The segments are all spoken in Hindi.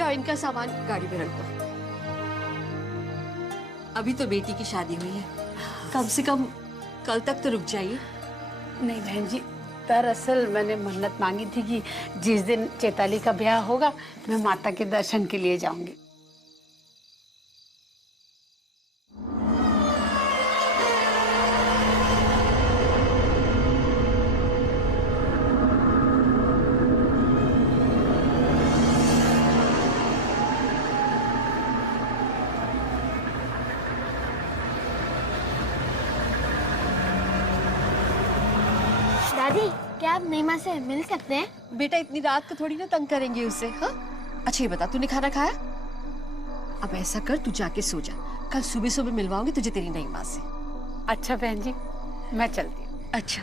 जाओ इनका सामान गाड़ी में रख दो। अभी तो बेटी की शादी हुई है, कम से कम कल तक तो रुक जाइए। नहीं बहन जी, दरअसल मैंने मन्नत मांगी थी कि जिस दिन चैताली का ब्याह होगा मैं माता के दर्शन के लिए जाऊंगी। दादी, क्या आप महिमा से मिल सकते हैं? बेटा इतनी रात को थोड़ी ना तंग करेंगे उसे। हाँ अच्छा ये बता, तूने खाना खाया? अब ऐसा कर, तू जाके सो जा, कल सुबह सुबह मिलवाऊंगी तुझे तेरी नई माँ से। अच्छा बहन जी, मैं चलती हूँ। अच्छा।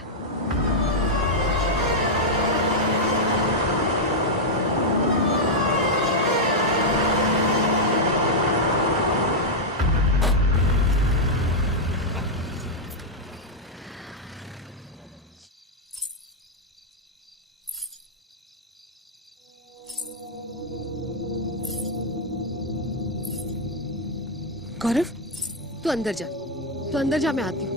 गौरव, तू अंदर जा, तू अंदर जा, मैं आती हूँ।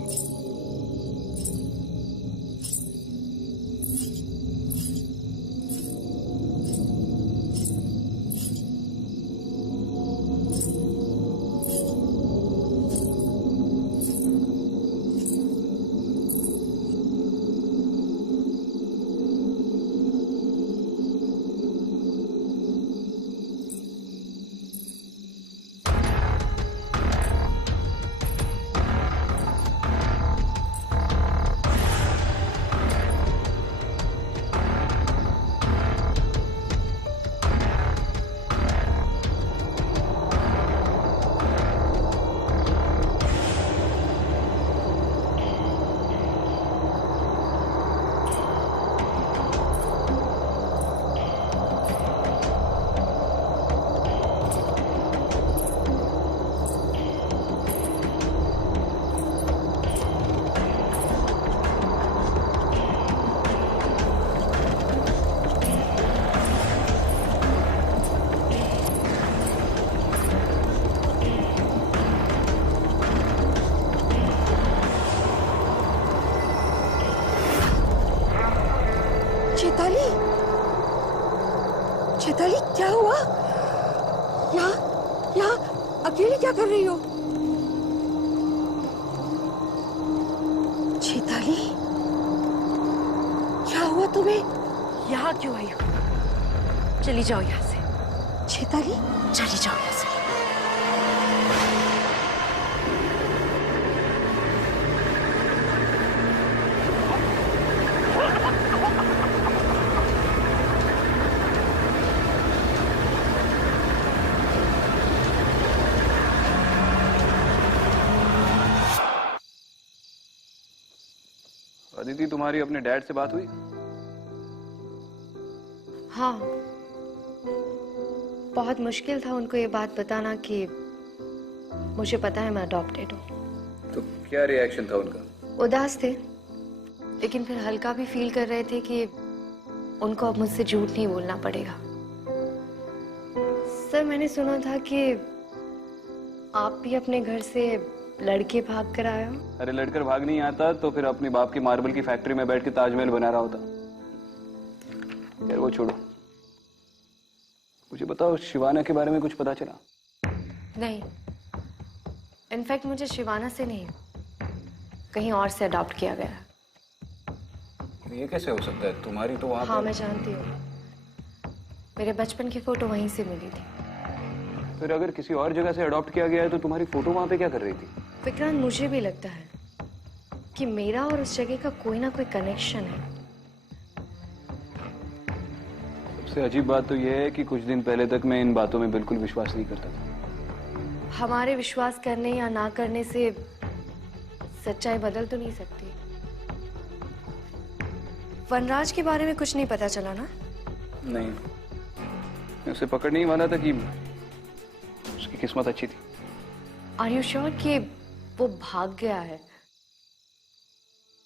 चैताली, चैताली क्या हुआ? यहाँ अकेले क्या कर रही हो? चैताली, क्या हुआ तुम्हें? यहाँ क्यों आई हो? चली जाओ यहाँ से। चैताली, चली जाओ यहाँ से। अदिति, तुम्हारी अपने डैड से बात हुई? हाँ, बहुत मुश्किल था उनको ये बात बताना कि मुझे पता है मैं अडॉप्टेड हूँ। तो क्या रिएक्शन था उनका? उदास थे, लेकिन फिर हल्का भी फील कर रहे थे कि उनको अब मुझसे झूठ नहीं बोलना पड़ेगा। सर, मैंने सुना था कि आप भी अपने घर से लड़के भाग कर आए हो। अरे लड़कर भाग नहीं आता तो फिर अपने बाप की मार्बल की फैक्ट्री में बैठ के ताजमहल बना रहा होता। यार वो छोड़ो, मुझे बताओ शिवाना के बारे में कुछ पता चला? नहीं, इनफैक्ट मुझे शिवाना से नहीं, कहीं और से अडॉप्ट किया गया। ये कैसे हो सकता है? तुम्हारी तो वहाँ हाँ मैं जानती हूँ, मेरे बचपन की फोटो वहीं से मिली थी। फिर अगर किसी और जगह से अडॉप्ट किया गया है तो तुम्हारी फोटो वहाँ पे क्या कर रही थी? विक्रांत, मुझे भी लगता है कि मेरा और उस जगह का कोई ना कोई कनेक्शन है। सबसे अजीब बात तो यह है कि कुछ दिन पहले तक मैं इन बातों में बिल्कुल विश्वास नहीं करता था। हमारे विश्वास करने या ना करने से सच्चाई बदल तो नहीं सकती। वनराज के बारे में कुछ नहीं पता चला ना? नहीं, मैं उसे पकड़ने ही वाला था कि उसकी किस्मत अच्छी थी। आर यू श्योर कि वो भाग गया है?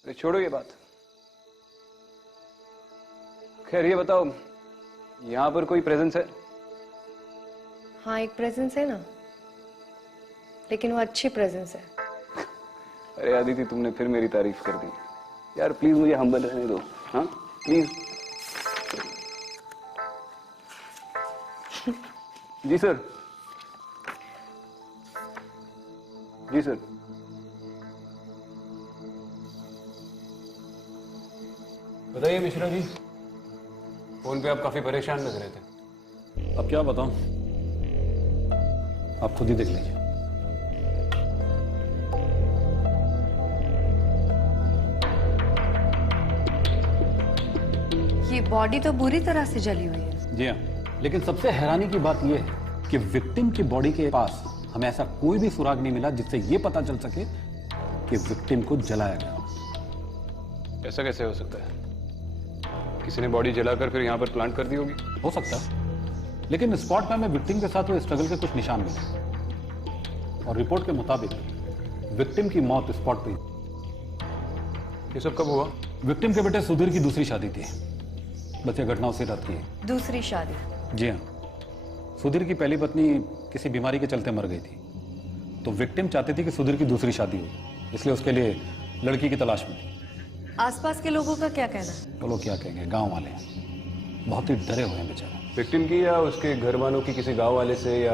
अरे छोड़ो ये बात। खैर ये बताओ, यहाँ पर कोई प्रेजेंस है? हाँ एक प्रेजेंस है ना, लेकिन वो अच्छी प्रेजेंस है। अरे आदिति, तुमने फिर मेरी तारीफ कर दी यार। प्लीज मुझे हम्बल रहने दो, हाँ प्लीज। जी सर। जी सर। बताइए मिश्रा जी, फोन पे आप काफी परेशान लग रहे थे। अब क्या बताऊं, आप खुद ही देख लीजिए। ये बॉडी तो बुरी तरह से जली हुई है। जी हाँ, लेकिन सबसे हैरानी की बात यह है कि विक्टिम की बॉडी के पास हमें ऐसा कोई भी सुराग नहीं मिला जिससे यह पता चल सके कि विक्टिम को जलाया गया। ऐसा कैसे हो सकता है? किसी ने बॉडी जलाकर फिर यहाँ पर प्लांट कर दी होगी। हो सकता है, लेकिन स्पॉट पे हमें विक्टिम के साथ हुए स्ट्रगल के कुछ निशान मिले और रिपोर्ट के मुताबिक विक्टिम की मौत स्पॉट पे। ये सब कब हुआ? विक्टिम के बेटे सुधीर की दूसरी शादी थी, बस ये घटना उसी रात की है। दूसरी शादी? जी हाँ, सुधीर की पहली पत्नी किसी बीमारी के चलते मर गई थी, तो विक्टिम चाहती थी कि सुधीर की दूसरी शादी हो, इसलिए उसके लिए लड़की की तलाश में थी। आसपास के लोगों का क्या कहना है? वो लोग क्या कहेंगे, गांव वाले हैं, बहुत ही डरे हुए हैं बेचारे। विक्टिम की या उसके घर वालों की किसी गांव वाले से या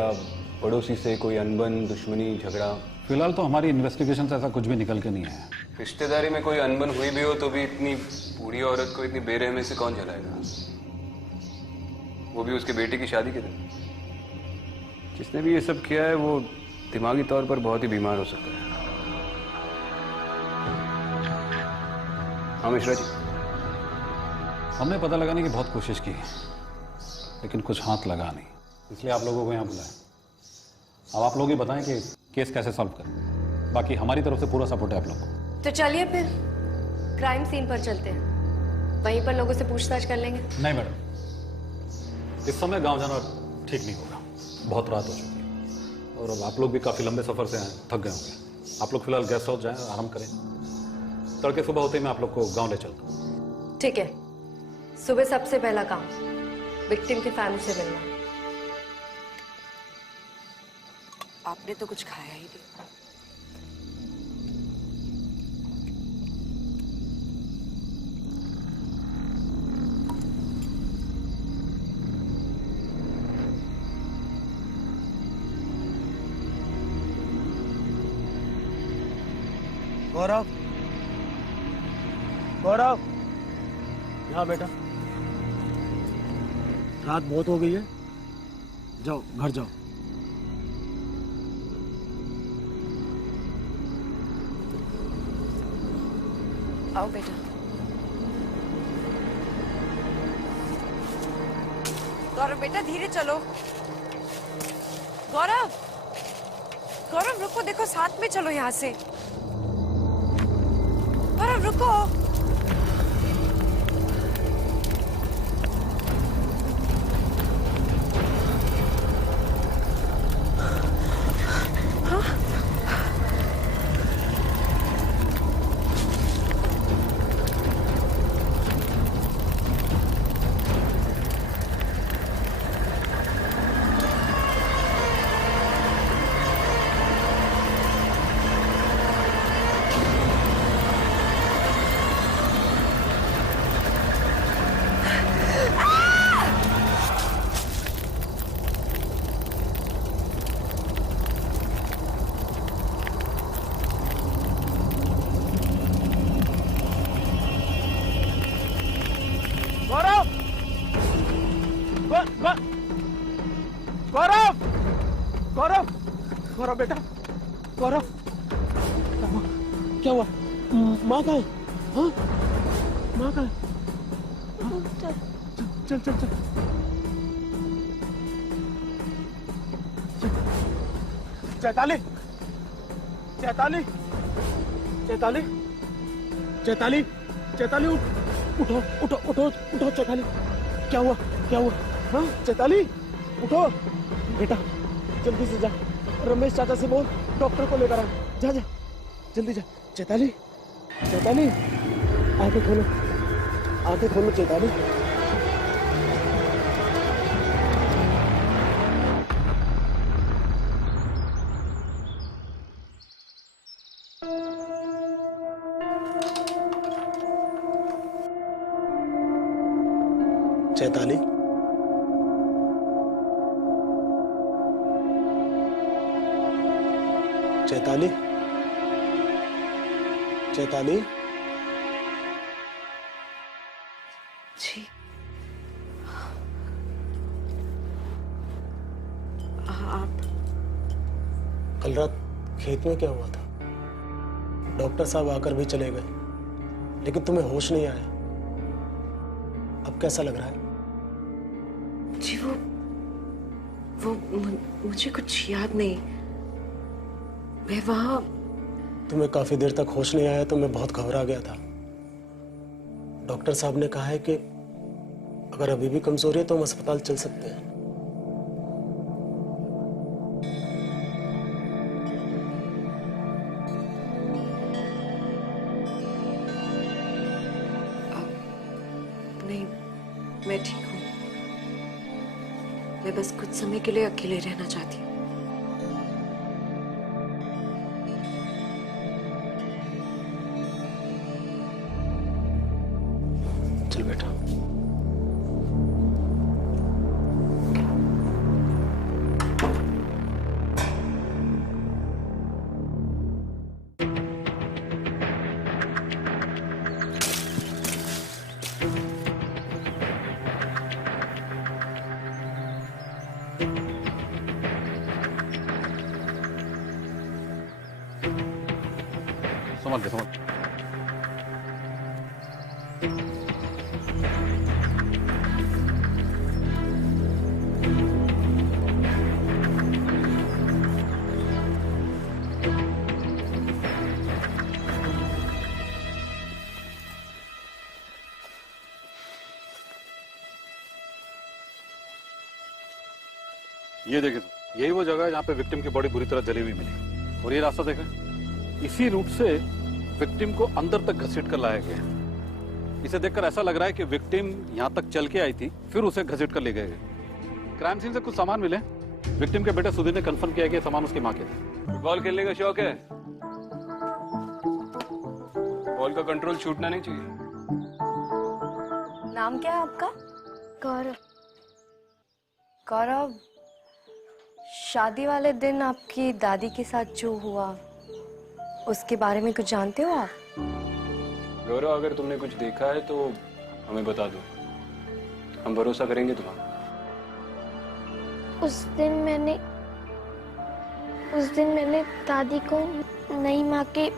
पड़ोसी से कोई अनबन, दुश्मनी, झगड़ा? फिलहाल तो हमारी इन्वेस्टिगेशन से ऐसा कुछ भी निकल के नहीं आया। रिश्तेदारी में कोई अनबन हुई भी हो तो भी इतनी बूढ़ी औरत को इतनी बेरहमी से कौन जलाएगा, वो भी उसके बेटे की शादी के दिन? जिसने भी ये सब किया है वो दिमागी तौर पर बहुत ही बीमार हो सकता है। हाँ मिश्रा जी। हमने पता लगाने की बहुत कोशिश की, लेकिन कुछ हाथ लगा नहीं, इसलिए आप लोगों को यहाँ बुलाया। अब आप लोग ही बताएं कि केस कैसे सॉल्व करें। बाकी हमारी तरफ से पूरा सपोर्ट है आप लोग को। तो चलिए फिर क्राइम सीन पर चलते हैं, वहीं पर लोगों से पूछताछ कर लेंगे। नहीं मैडम, इस समय गांव जाना ठीक नहीं होगा, बहुत रात हो चुकी है और अब आप लोग भी काफी लंबे सफर से हैं, थक गए होंगे। आप लोग फिलहाल गेस्ट हाउस जाएं, आराम करें। तड़के सुबह होते ही मैं आप लोग को गांव ले चलता हूँ। ठीक है, सुबह सबसे पहला काम विक्टिम की फैमिली से मिलना। आपने तो कुछ खाया ही नहीं। गौरव, गौरव, यहाँ बेटा। रात बहुत हो गई है, जाओ घर जाओ। आओ बेटा। गौरव बेटा धीरे चलो। गौरव, गौरव रुको, देखो साथ में चलो यहाँ से। गौरव रुको। गौरव, गौरव, गौरव, गौरव बेटा, गौरव, क्या हुआ? माँ कहाँ है? हाँ? माँ कहाँ है? हाँ? चल चल चल। चैताली, चैताली, चैताली, चैताली, चैताली, उठो उठो उठो उठो चैताली। क्या हुआ? क्या हुआ? हाँ चैताली, उठो बेटा, जल्दी से जा, रमेश चाचा से बोल डॉक्टर को लेकर आ। जा जा जल्दी जा। चैताली, चैताली, आंखें खोलो, आंखें खोलो चैताली। 「चैताली, चैताली, चैताली। जी आप कल रात खेत में क्या हुआ था? डॉक्टर साहब आकर भी चले गए, लेकिन तुम्हें होश नहीं आया। अब कैसा लग रहा है? जी वो मुझे कुछ याद नहीं। मैं वहाँ तुम्हें काफी देर तक होश नहीं आया तो मैं बहुत घबरा गया था। डॉक्टर साहब ने कहा है कि अगर अभी भी कमजोरी है तो हम अस्पताल चल सकते हैं। नहीं, मैं ठीक हूँ। मैं बस कुछ समय के लिए अकेले रहना चाहती हूँ। चल बेटा। समझ गए, समझ। ये देखे तो यही वो जगह है जहाँ पे विक्टिम की बॉडी बुरी तरह जली हुई मिली। और ये रास्ता देखा, इसी रूट से विक्टिम को अंदर तक घसीट कर लाया गया है। इसे देखकर ऐसा लग रहा है कि विक्टिम यहाँ तक चल के आई थी, फिर उसे घसीट कर ले गए। क्राइम सीन से कुछ सामान मिले। विक्टिम के बेटे सुधीर ने कंफर्म किया कि ये सामान उसकी माँ के थे। बॉल खेलने का शौक है? बॉल का कंट्रोल छूटना नहीं चाहिए। नाम क्या है आपका? गौरव। गौरव, शादी वाले दिन आपकी दादी के साथ जो हुआ उसके बारे में कुछ जानते हो आप? गौरव, अगर तुमने कुछ देखा है तो हमें बता दो, हम भरोसा करेंगे तुम्हारा। उस दिन मैंने दादी को नई माँ के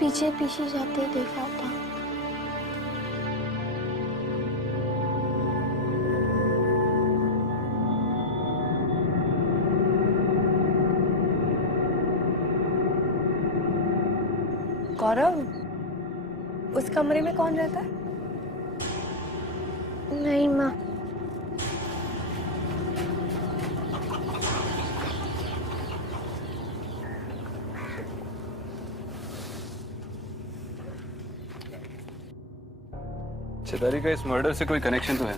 पीछे पीछे जाते देखा था। गौरव, उस कमरे में कौन रहता है? नई माँ। चैताली का इस मर्डर से कोई कनेक्शन तो है।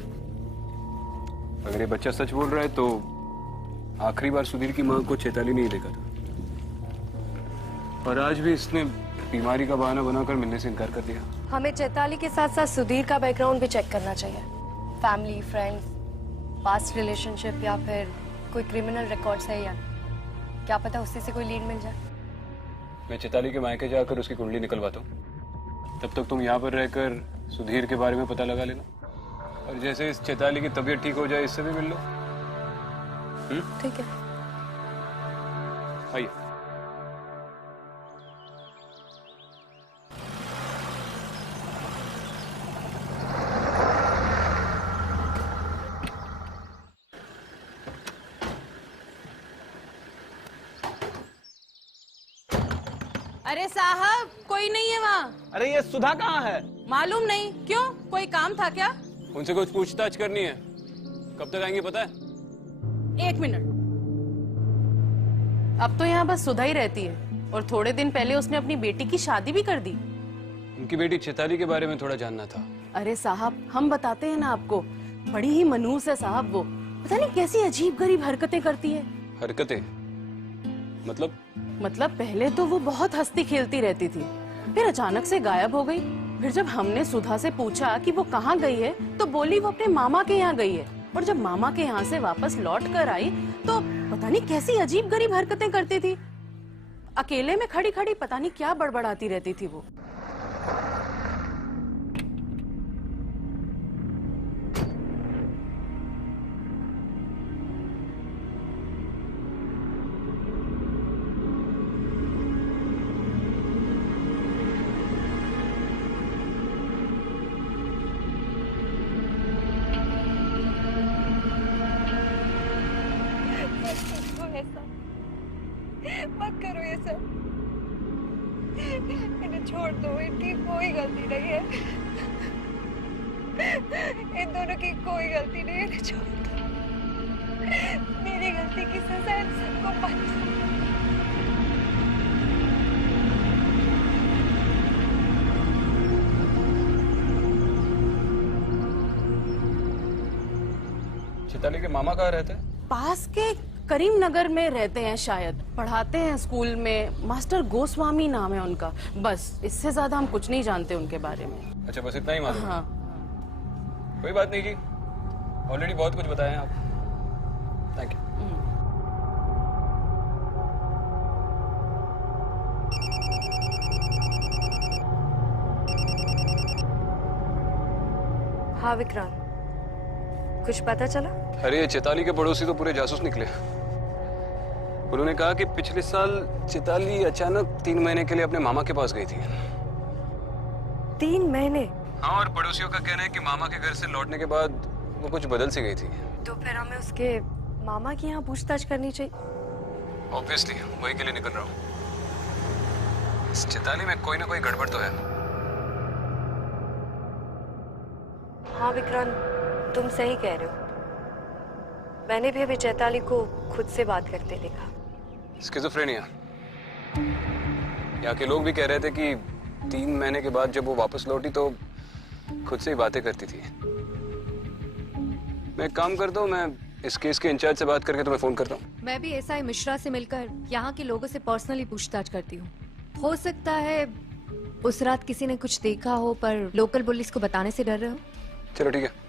अगर ये बच्चा सच बोल रहा है तो आखिरी बार सुधीर की मां को चैताली ने ही देखा था, और आज भी इसने बीमारी का बहाना बनाकर मिलने से इनकार कर दिया। हमें चैताली के साथ साथ सुधीर का बैकग्राउंड भी चेक करना चाहिए। फैमिली, फ्रेंड्स, पास्ट रिलेशनशिप या फिर कोई क्रिमिनल रिकॉर्ड्स है या क्या पता उससे से कोई लीड मिल जाए। मैं चैताली के मायके जाकर उसकी कुंडली निकलवाता हूँ, तब तक तुम यहाँ पर रहकर सुधीर के बारे में पता लगा लेना, और जैसे इस चैताली की तबीयत ठीक हो जाए इससे भी मिल लो। ठीक है। आइए। अरे साहब, कोई नहीं है वहाँ। अरे ये सुधा कहाँ है? मालूम नहीं। क्यों, कोई काम था क्या? उनसे कुछ पूछताछ करनी है। कब तक आएंगे पता है? 1 मिनट। अब तो यहाँ बस सुधा ही रहती है, और थोड़े दिन पहले उसने अपनी बेटी की शादी भी कर दी। उनकी बेटी चैताली के बारे में थोड़ा जानना था। अरे साहब, हम बताते हैं ना आपको, बड़ी ही मनहूस है साहब वो। पता नहीं कैसी अजीब गरीब हरकतें करती है। हरकतें? मतलब पहले तो वो बहुत हंसती खेलती रहती थी, फिर अचानक से गायब हो गई। फिर जब हमने सुधा से पूछा कि वो कहाँ गई है तो बोली वो अपने मामा के यहाँ गई है। और जब मामा के यहाँ से वापस लौट कर आई तो पता नहीं कैसी अजीब गरीब हरकतें करती थी। अकेले में खड़ी खड़ी पता नहीं क्या बड़बड़ाती रहती थी वो। मत करो ये सब, इन्हें छोड़ दो, इनकी कोई गलती नहीं है, इन दोनों की कोई गलती नहीं है, इन्हें छोड़ दो, मेरी गलती की सजा इन सबको मत दो। चैताली के मामा कहाँ रहते हैं? पास के करीम नगर में रहते हैं शायद, पढ़ाते हैं स्कूल में, मास्टर गोस्वामी नाम है उनका। बस इससे ज्यादा हम कुछ नहीं जानते उनके बारे में। अच्छा, बस इतना ही मालूम? हाँ। कोई बात नहीं जी, ऑलरेडी बहुत कुछ बताया आप। Thank you. हाँ विक्रांत, कुछ पता चला? अरे ये चैताली के पड़ोसी तो पूरे जासूस निकले। उन्होंने कहा कि पिछले साल चैताली अचानक 3 महीने के लिए अपने मामा के पास गई थी। 3 महीने? हाँ, और पड़ोसियों का कहना है कि मामा के घर से लौटने के बाद वो कुछ बदल सी गई थी। तो फिर हमें उसके मामा की यहाँ पूछताछ करनी चाहिए। ऑब्वियसली वही के लिए निकल रहा हूँ। इस चैताली में कोई ना कोई गड़बड़ तो है। हाँ विक्रांत, तुम सही कह रहे हो। मैंने भी अभी चैताली को खुद से बात करते देखा। स्किज़ोफ्रेनिया। यहाँ के लोग भी कह रहे थे कि 3 महीने के बाद जब वो वापस लौटी तो खुद से ही बातें करती थी। मैं एक काम करता हूँ, मैं इस केस के इंचार्ज से बात करके तुम्हें फोन करता हूँ। मैं भी एसआई मिश्रा से मिलकर यहाँ के लोगों से पर्सनली पूछताछ करती हूँ। हो सकता है उस रात किसी ने कुछ देखा हो पर लोकल पुलिस को बताने से डर रहे हो। चलो ठीक है।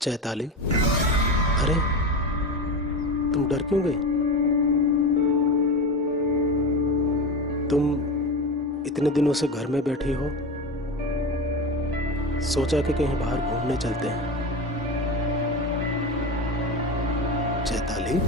चैताली, अरे तुम डर क्यों गई? तुम इतने दिनों से घर में बैठी हो, सोचा कि कहीं बाहर घूमने चलते हैं। चैताली,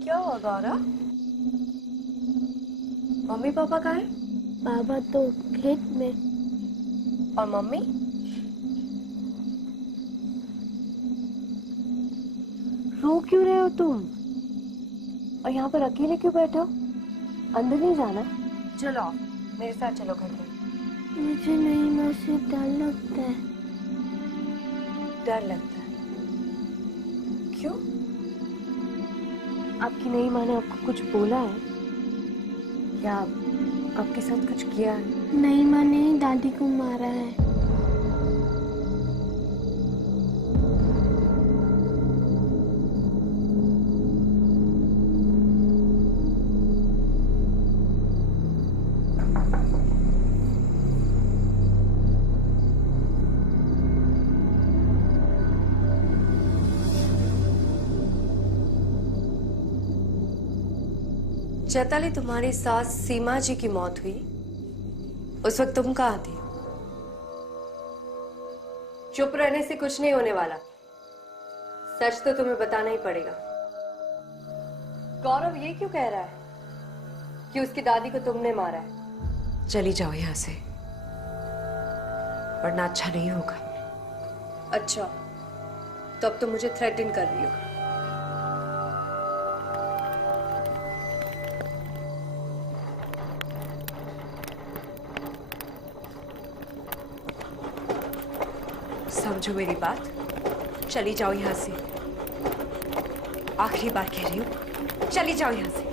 क्या हुआ गौरा? मम्मी पापा कहाँ है? पापा तो खेत में। और मम्मी? रो क्यों रहे हो तुम? और यहाँ पर अकेले क्यों बैठे हो? अंदर नहीं जाना? चलो आओ, मेरे साथ चलो घर में। मुझे नहीं माँ से डर लगता है। डर लगता है? क्यों? आपकी नई माँ ने आपको कुछ बोला है या आपके साथ कुछ किया है? नई माँ ने ही दादी को मारा है। चैताली, तुम्हारी सास सीमा जी की मौत हुई, उस वक्त तुम कहाँ थी? चुप रहने से कुछ नहीं होने वाला, सच तो तुम्हें बताना ही पड़ेगा। गौरव ये क्यों कह रहा है कि उसकी दादी को तुमने मारा है? चली जाओ यहां से, वरना अच्छा नहीं होगा। अच्छा, तो अब तुम मुझे थ्रेटन कर रही हो। समझो मेरी बात, चली जाओ यहां से। आखिरी बार कह रही हूं, चली जाओ यहां से।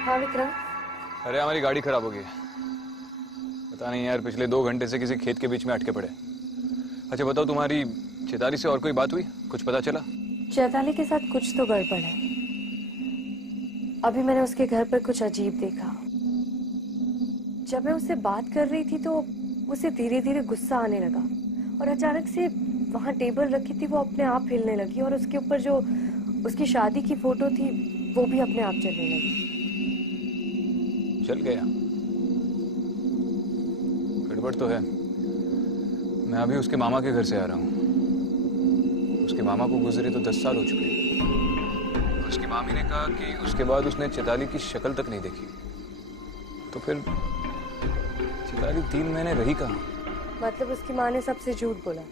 हाँ विक्रम। अरे हमारी गाड़ी खराब हो गई है। पता नहीं यार, पिछले 2 घंटे से किसी खेत के बीच में अटके पड़े। अच्छा बताओ, तुम्हारी चैताली से और कोई बात हुई? कुछ पता चला? चैताली के साथ कुछ तो गड़बड़ है। अभी मैंने उसके घर पर कुछ अजीब देखा। जब मैं उससे बात कर रही थी तो उसे धीरे धीरे गुस्सा आने लगा और अचानक से वहाँ टेबल रखी थी वो अपने आप हिलने लगी और उसके ऊपर जो उसकी शादी की फोटो थी वो भी अपने आप चलने लगी। चल गया? गड़बड़ तो है। मैं अभी उसके मामा के घर से आ रहा हूँ। उसके मामा को गुजरे तो 10 साल हो चुके हैं। उसकी मामी ने कहा कि उसके बाद उसने चैताली की शक्ल तक नहीं देखी। तो फिर चैताली 3 महीने रही कहाँ? मतलब उसकी माँ ने सबसे झूठ बोला।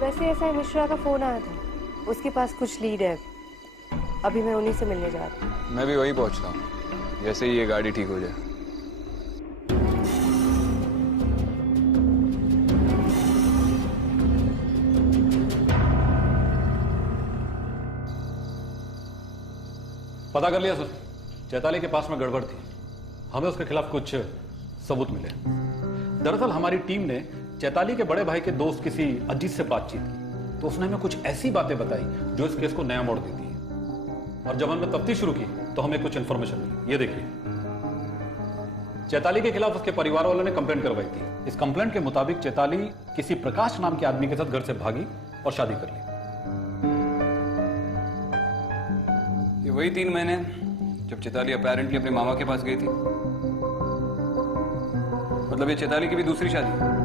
वैसे ऐसा मिश्रा का फोन आया था, उसके पास कुछ लीड है। अभी मैं उन्हीं से मिलने जा रही हूँ। मैं भी वही पहुंचता हूँ जैसे ही ये गाड़ी ठीक हो जाए। पता कर लिया सर, चैताली के पास में गड़बड़ थी। हमें उसके खिलाफ कुछ सबूत मिले। दरअसल हमारी टीम ने चैताली के बड़े भाई के दोस्त किसी अजीत से बातचीत की, तो उसने हमें कुछ ऐसी बातें बताई जो इस केस को नया मोड़ देती है। और जब हमने तफ्तीश शुरू की तो हमें कुछ इन्फॉर्मेशन मिली। ये देखिए, चैताली के खिलाफ उसके परिवार वालों ने कंप्लेंट करवाई थी। इस कंप्लेंट के मुताबिक चैताली किसी प्रकाश नाम के आदमी के साथ घर से भागी और शादी कर ली। ये वही 3 महीने जब चैताली अपैरेंटली अपने मामा के पास गई थी। मतलब ये चैताली की भी दूसरी शादी है।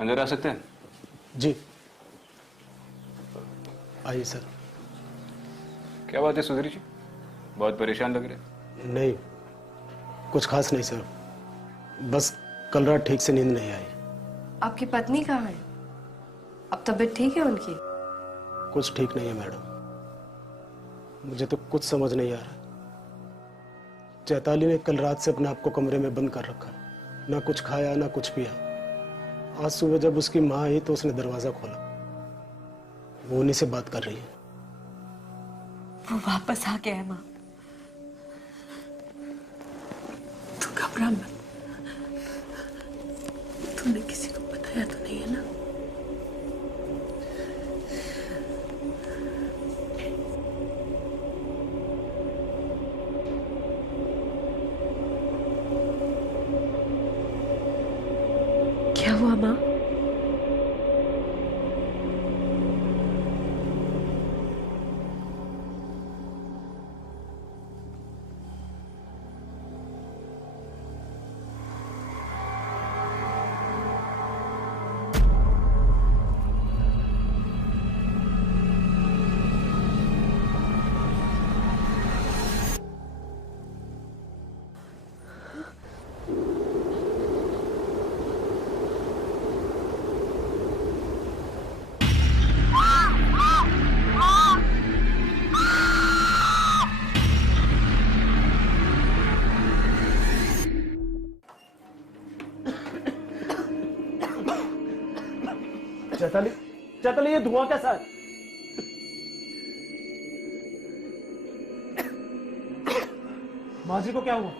अंदर आ सकते हैं? जी आइए सर। क्या बात है सुधीर जी, बहुत परेशान लग रहे। नहीं, कुछ खास नहीं सर, बस कल रात ठीक से नींद नहीं आई। आपकी पत्नी कहाँ है? अब तबीयत ठीक है उनकी? कुछ ठीक नहीं है मैडम। मुझे तो कुछ समझ नहीं आ रहा। चैताली ने कल रात से अपने आप को कमरे में बंद कर रखा, ना कुछ खाया ना कुछ पिया। आज सुबह जब उसकी माँ आई तो उसने दरवाजा खोला, वो उन्हीं से बात कर रही है। वो वापस आ गया है माँ। तू घबरा मत। तूने किसी को बताया तो नहीं है ना? क्या हुआ माँ? चैताली, चैताली, ये धुआं कैसा है? माँ जी को क्या हुआ?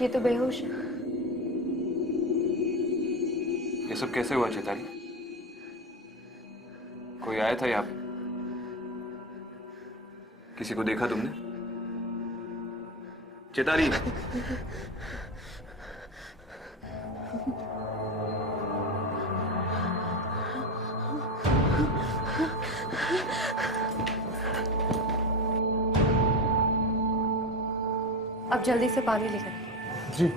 ये तो बेहोश है। ये सब कैसे हुआ चैताली? कोई आया था यहाँ पे? किसी को देखा तुमने? चैताली, अब जल्दी से पानी लेकर आइए। जी।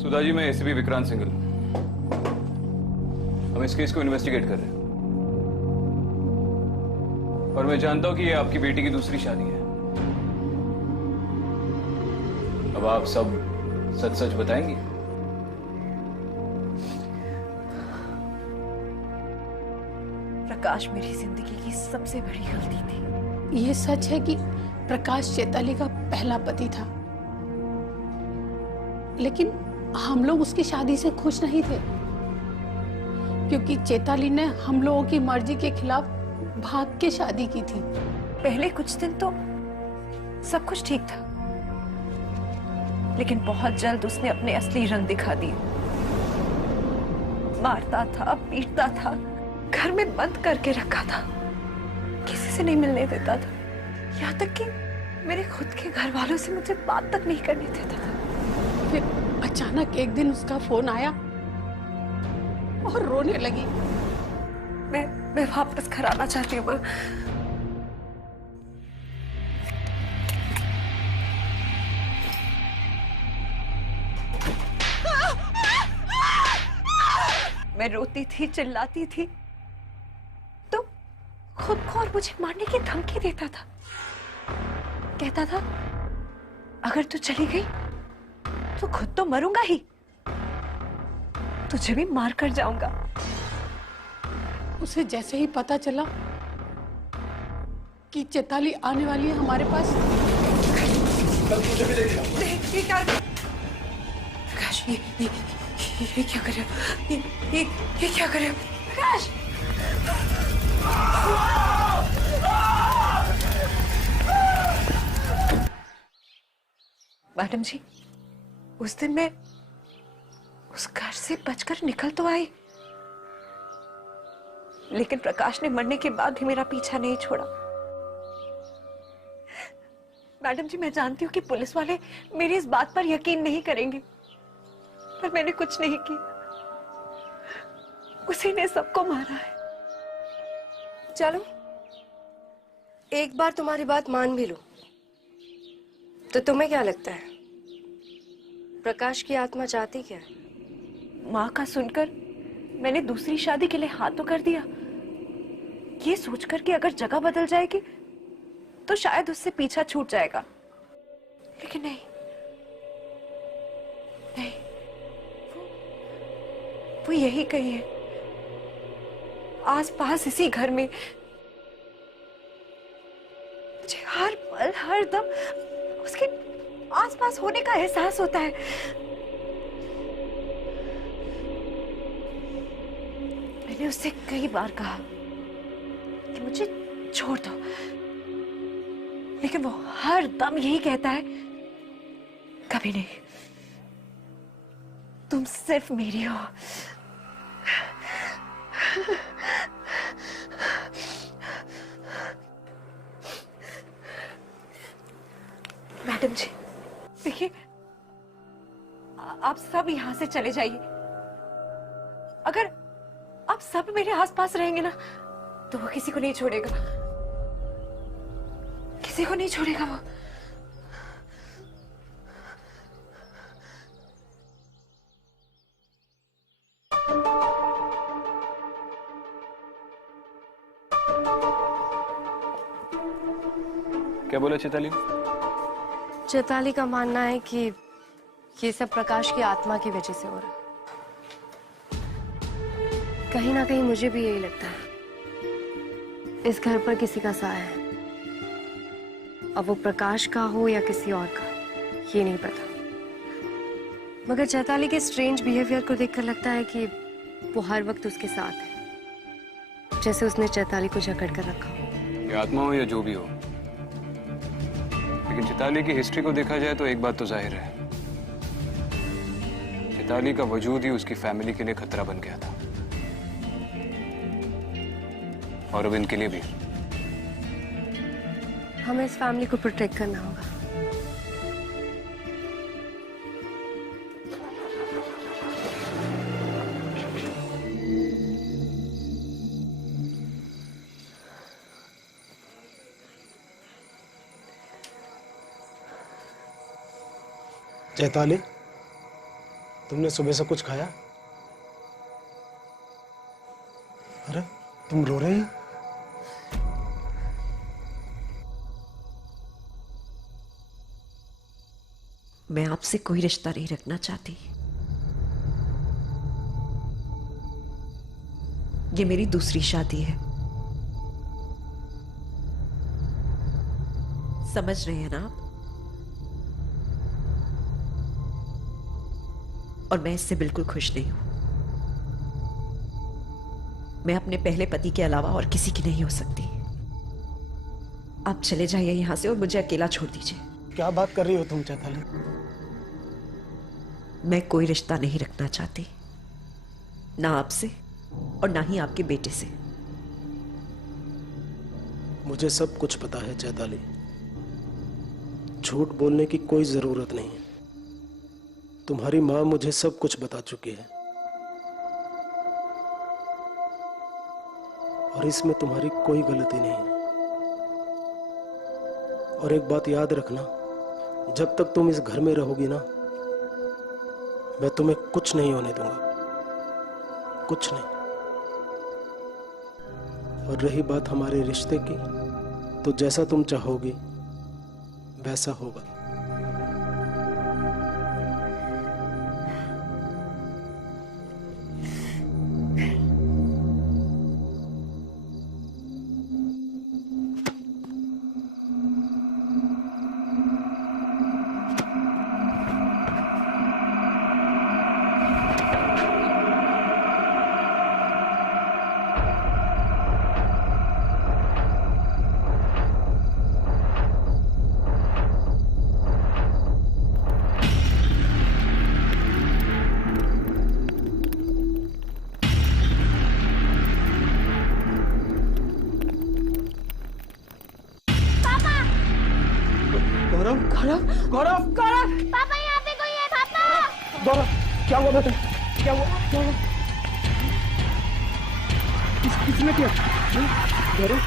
सुधा जी, मैं एसीपी विक्रांत सिंघल। हम इस केस को इन्वेस्टिगेट कर रहे हैं और मैं जानता हूं कि ये आपकी बेटी की दूसरी शादी है। अब आप सब सच सच बताएंगी? प्रकाश मेरी जिंदगी की सबसे बड़ी गलती थी। ये सच है कि प्रकाश चैताली का पहला पति था, लेकिन हम लोग उसकी शादी से खुश नहीं थे क्योंकि चैताली ने हम लोगों की मर्जी के खिलाफ भाग के शादी की थी। पहले कुछ दिन तो सब कुछ ठीक था, लेकिन बहुत जल्द उसने अपने असली रंग दिखा दिए। मारता था, पीटता था, घर में बंद करके रखा था, किसी से नहीं मिलने देता था, यहाँ तक कि मेरे खुद के घर वालों से मुझे बात तक नहीं करने देता था। फिर अचानक एक दिन उसका फोन आया और रोने लगी। मैं वापस घर आना चाहती हूँ। मैं रोती थी, चिल्लाती थी, तो खुद को और मुझे मारने की धमकी देता था। कहता था अगर तू चली गई तो खुद तो मरूंगा ही, तुझे भी मार कर जाऊंगा। उसे जैसे ही पता चला कि चैताली आने वाली है हमारे पास, ये क्या प्रकाश, ये क्या कर रहे हो? ये क्या कर रहे हो प्रकाश? मैडम जी, उस दिन मैं उस घर से बचकर निकल तो आई, लेकिन प्रकाश ने मरने के बाद भी मेरा पीछा नहीं छोड़ा। मैडम जी, मैं जानती हूँ कि पुलिस वाले मेरी इस बात पर यकीन नहीं करेंगे, पर मैंने कुछ नहीं किया, उसी ने सबको मारा है। चलो, एक बार तुम्हारी बात मान भी लो, तो तुम्हें क्या लगता है, प्रकाश की आत्मा चाहती क्या है? माँ का सुनकर मैंने दूसरी शादी के लिए हाथ तो कर दिया, ये सोचकर कि अगर जगह बदल जाएगी तो शायद उससे पीछा छूट जाएगा, लेकिन नहीं नहीं, वो यही कही है, आस पास इसी घर में मुझे हर पल हर दम उसके आसपास होने का एहसास होता है। मैंने उससे कई बार कहा कि मुझे छोड़ दो, लेकिन वो हर दम यही कहता है, कभी नहीं, तुम सिर्फ मेरी हो। मैडम जी देखिए, आप सब यहां से चले जाइए। अगर आप सब मेरे आसपास रहेंगे ना तो वो किसी को नहीं छोड़ेगा, किसी को नहीं छोड़ेगा वो। क्या बोला चैताली? चैताली का मानना है कि ये सब प्रकाश की आत्मा की वजह से हो रहा है। कहीं ना कहीं मुझे भी यही लगता है, इस घर पर किसी का साया है, अब वो प्रकाश का हो या किसी और का, ये नहीं पता। मगर चैताली के स्ट्रेंज बिहेवियर को देखकर लगता है कि वो हर वक्त उसके साथ है, जैसे उसने चैताली को जकड़ कर रखा हो। ये आत्मा हो या जो भी हो, लेकिन चैताली की हिस्ट्री को देखा जाए तो एक बात तो जाहिर है, चैताली का वजूद ही उसकी फैमिली के लिए खतरा बन गया था, और अब इनके लिए भी। हमें इस फैमिली को प्रोटेक्ट करना होगा। चैताली, तुमने सुबह से कुछ खाया? अरे तुम रो रही हो? मैं आपसे कोई रिश्ता नहीं रखना चाहती, ये मेरी दूसरी शादी है, समझ रहे हैं ना आप? और मैं इससे बिल्कुल खुश नहीं हूं। मैं अपने पहले पति के अलावा और किसी की नहीं हो सकती। आप चले जाइए यहां से और मुझे अकेला छोड़ दीजिए। क्या बात कर रही हो तुम चैताली? मैं कोई रिश्ता नहीं रखना चाहती, ना आपसे और ना ही आपके बेटे से। मुझे सब कुछ पता है चैताली, झूठ बोलने की कोई जरूरत नहीं है। तुम्हारी माँ मुझे सब कुछ बता चुकी है, और इसमें तुम्हारी कोई गलती नहीं है। और एक बात याद रखना, जब तक तुम इस घर में रहोगी ना, मैं तुम्हें कुछ नहीं होने दूंगा, कुछ नहीं। और रही बात हमारे रिश्ते की, तो जैसा तुम चाहोगी वैसा होगा। गौरव, गौरव, गौरव, गौरव, पापा यहाँ पे कोई है पापा। गौरव, क्या हुआ बेटा? क्या हुआ? क्या हुआ? किसने किया? गौरव,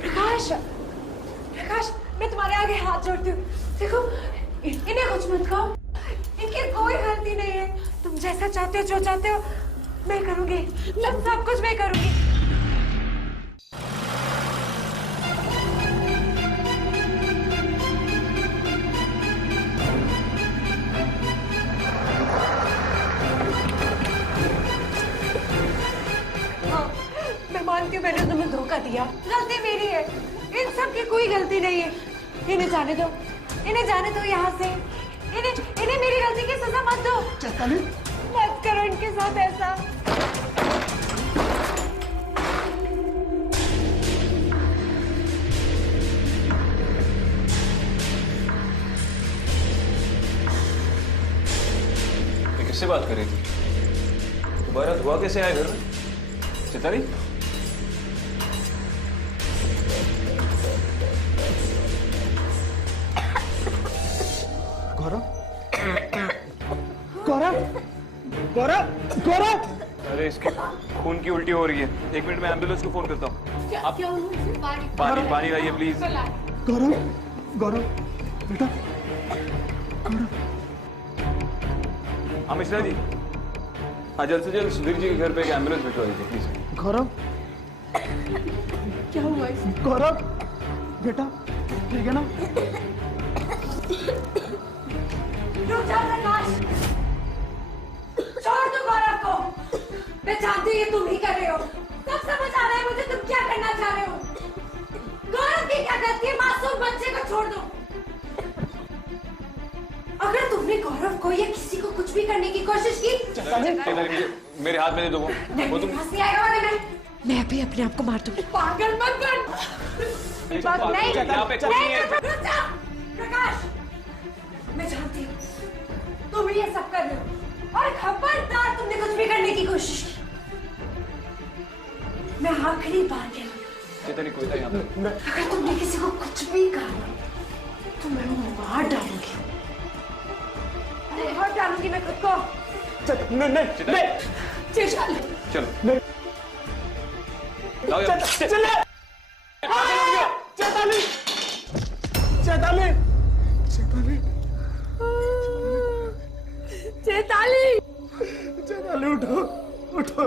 प्रकाश, प्रकाश, मैं तुम्हारे आगे हाथ जोड़ती हूँ। देखो, इन्हें कुछ मत कहो। इनकी कोई गलती नहीं है। तुम जैसा चाहते हो, जो चाहते हो, मैं करूँगी। सब कुछ मैं करूँगी। मानती हूँ मैंने तुम्हें धोखा दिया, गलती मेरी है। इन सब की कोई गलती नहीं है। इन्हें जाने दो, इन्हें जाने दो यहाँ से। इन्हें मेरी गलती की सजा मत दो। चैताली, मत करो इनके साथ ऐसा। ये किससे बात कर रही थी? दोबारा धुआं कैसे आया घर में? चैताली? गौरव, गौरव, गौरव! अरे इसकी खून की उल्टी हो रही है। 1 मिनट में एम्बुलेंस को फोन करता हूँ। आप पानी लाइए प्लीज। गौरव, गौरव, बेटा, हाँ मिश्रा जी, हाँ जल्द से जल्द सुधीर जी के घर पे एक एम्बुलेंस भिजवा दीजिए प्लीज। गौरव, क्या हुआ इसे? गौरव, बेटा, ठीक है ना? रुक जा प्रकाश, छोड़ दो गौरव को। मैं जानती हूँ ये तुम ही कर रहे हो। सब समझ आ रहा है मुझे तुम क्या करना चाह रहे हो। गौरव की क्या गलती है? मासूम बच्चे को छोड़ दो। अगर तुमने गौरव को या किसी को कुछ भी करने की कोशिश की, मेरे हाथ में दे दो वो तुम। हंसी आएगा मुझे। मैं अभी अपने आप को मार दूंगी। पागल मत बन। नहीं, यहाँ पे कोई नहीं है। रुक जा प्रकाश, मैं जानती हूँ तुम ये सब कर रहे हो और खबरदार तुमने कुछ भी करने की कोशिश की। मैं आखिरी बार कह रही हूँ, चैताली कोई था यहाँ पे? अगर तुमने किसी को कुछ भी कहा तो मैं वो मार डालूंगी। अरे मार डालूंगी मैं खुद को। नहीं, चलो नहीं, लाओ यार। चले! चैताली, चैताली, चैताली, चैताली, चैताली, उठो, उठो।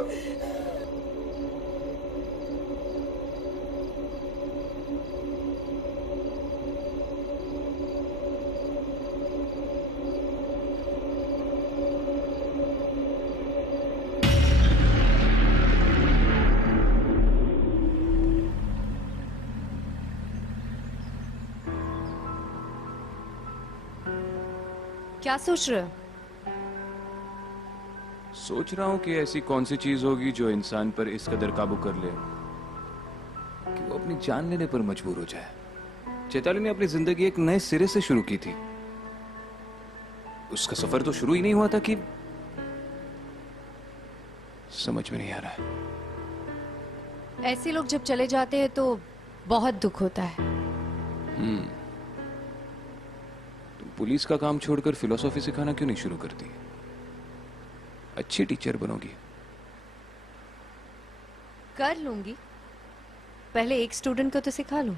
क्या सोच रहे हो? सोच रहा हूँ कि ऐसी कौन सी चीज होगी जो इंसान पर इस कदर काबू कर ले कि वो अपनी जान लेने पर मजबूर हो जाए। चैताली ने अपनी जिंदगी एक नए सिरे से शुरू की थी। उसका सफर तो शुरू ही नहीं हुआ था कि समझ में नहीं आ रहा है। ऐसे लोग जब चले जाते हैं तो बहुत दुख होता है। तुम पुलिस का काम छोड़कर फिलोसॉफी सिखाना क्यों नहीं शुरू करती? अच्छी टीचर बनोगी। कर लूंगी, पहले एक स्टूडेंट को तो सिखा लूं।